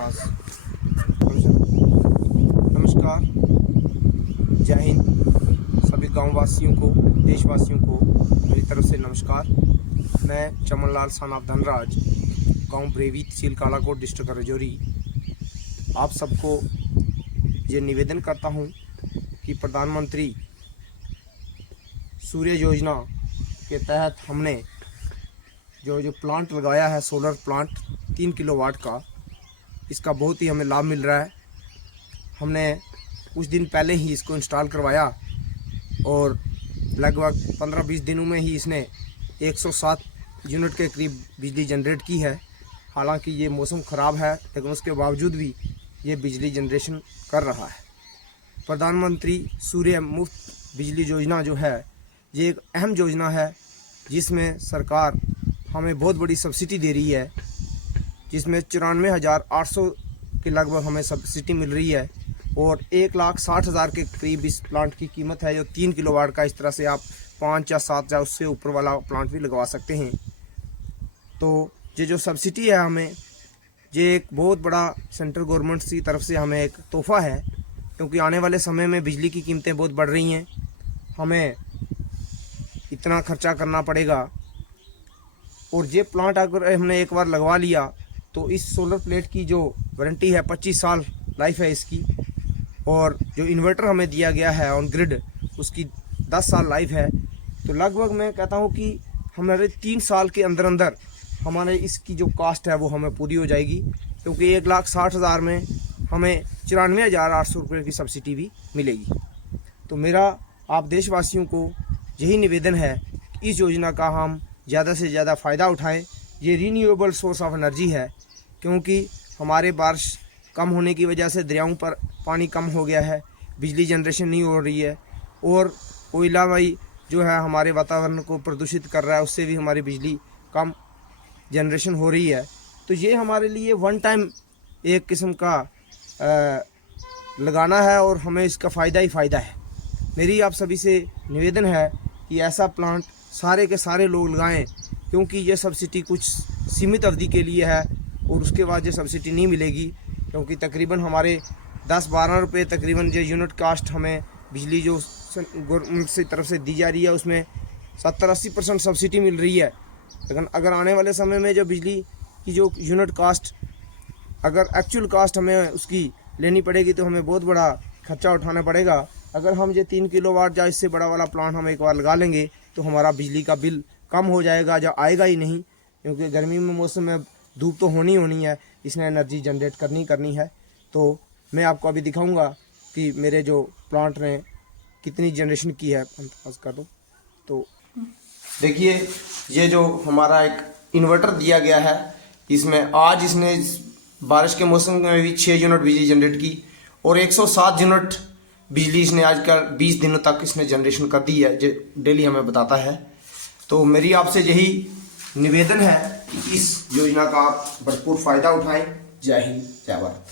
पास। नमस्कार, जय हिंद सभी गाँव वासियों को, देशवासियों को मेरी तरफ से नमस्कार। मैं चमनलाल सानाप धनराज, गांव ब्रेवी, तहसील कालाकोट, डिस्ट्रिक्ट राजौरी, आप सबको ये निवेदन करता हूं कि प्रधानमंत्री सूर्य योजना के तहत हमने जो प्लांट लगाया है, सोलर प्लांट 3 किलोवाट का, इसका बहुत ही हमें लाभ मिल रहा है। हमने कुछ दिन पहले ही इसको इंस्टॉल करवाया और लगभग 15-20 दिनों में ही इसने 107 यूनिट के करीब बिजली जनरेट की है। हालांकि ये मौसम ख़राब है, लेकिन उसके बावजूद भी ये बिजली जनरेशन कर रहा है। प्रधानमंत्री सूर्य मुफ्त बिजली योजना जो है, ये एक अहम योजना है जिसमें सरकार हमें बहुत बड़ी सब्सिडी दे रही है, जिसमें 94,800 के लगभग हमें सब्सिडी मिल रही है और 1,60,000 के करीब इस प्लांट की कीमत है, जो 3 किलोवाट का। इस तरह से आप 5 या 7 या उससे ऊपर वाला प्लांट भी लगवा सकते हैं। तो ये जो सब्सिडी है हमें, ये एक बहुत बड़ा सेंट्रल गवर्नमेंट की तरफ से हमें एक तोहफ़ा है, क्योंकि आने वाले समय में बिजली की कीमतें बहुत बढ़ रही हैं। हमें इतना खर्चा करना पड़ेगा और ये प्लांट अगर हमने एक बार लगवा लिया तो इस सोलर प्लेट की जो वारंटी है 25 साल लाइफ है इसकी, और जो इन्वर्टर हमें दिया गया है ऑन ग्रिड, उसकी 10 साल लाइफ है। तो लगभग मैं कहता हूँ कि हमारे 3 साल के अंदर अंदर हमारे इसकी जो कास्ट है वो हमें पूरी हो जाएगी, क्योंकि 1,60,000 में हमें 94,800 रुपये की सब्सिडी भी मिलेगी। तो मेरा आप देशवासियों को यही निवेदन है कि इस योजना का हम ज़्यादा से ज़्यादा फ़ायदा उठाएं। ये रीन्यूएबल सोर्स ऑफ एनर्जी है, क्योंकि हमारे बारिश कम होने की वजह से दरियाओं पर पानी कम हो गया है, बिजली जनरेशन नहीं हो रही है, और कोयला भाई जो है हमारे वातावरण को प्रदूषित कर रहा है, उससे भी हमारी बिजली कम जनरेशन हो रही है। तो ये हमारे लिए वन टाइम एक किस्म का लगाना है और हमें इसका फ़ायदा ही फ़ायदा है। मेरी आप सभी से निवेदन है कि ऐसा प्लांट सारे के सारे लोग लगाएं, क्योंकि ये सब्सिडी कुछ सीमित अवधि के लिए है और उसके बाद ये सब्सिडी नहीं मिलेगी, क्योंकि तकरीबन हमारे 10-12 रुपये तकरीबन जो यूनिट कास्ट हमें बिजली जो गवर्नमेंट से तरफ से दी जा रही है, उसमें 70-80% सब्सिडी मिल रही है। लेकिन अगर आने वाले समय में जो बिजली की जो यूनिट कास्ट, अगर एक्चुअल कास्ट हमें उसकी लेनी पड़ेगी तो हमें बहुत बड़ा खर्चा उठाना पड़ेगा। अगर हम ये 3 किलोवाट या इससे बड़ा वाला प्लांट हम एक बार लगा लेंगे तो हमारा बिजली का बिल कम हो जाएगा, या आएगा ही नहीं, क्योंकि गर्मी में मौसम में धूप तो होनी है, इसने एनर्जी जनरेट करनी है। तो मैं आपको अभी दिखाऊंगा कि मेरे जो प्लांट ने कितनी जनरेशन की है। पास कर दो तो देखिए, ये जो हमारा एक इन्वर्टर दिया गया है, इसमें आज इसने बारिश के मौसम में भी 6 यूनिट बिजली जनरेट की और 107 यूनिट बिजली इसने आजकल 20 दिनों तक इसने जनरेशन कर दी है, जो डेली हमें बताता है। तो मेरी आपसे यही निवेदन है कि इस योजना का आप भरपूर फ़ायदा उठाएं। जय हिंद, जय भारत।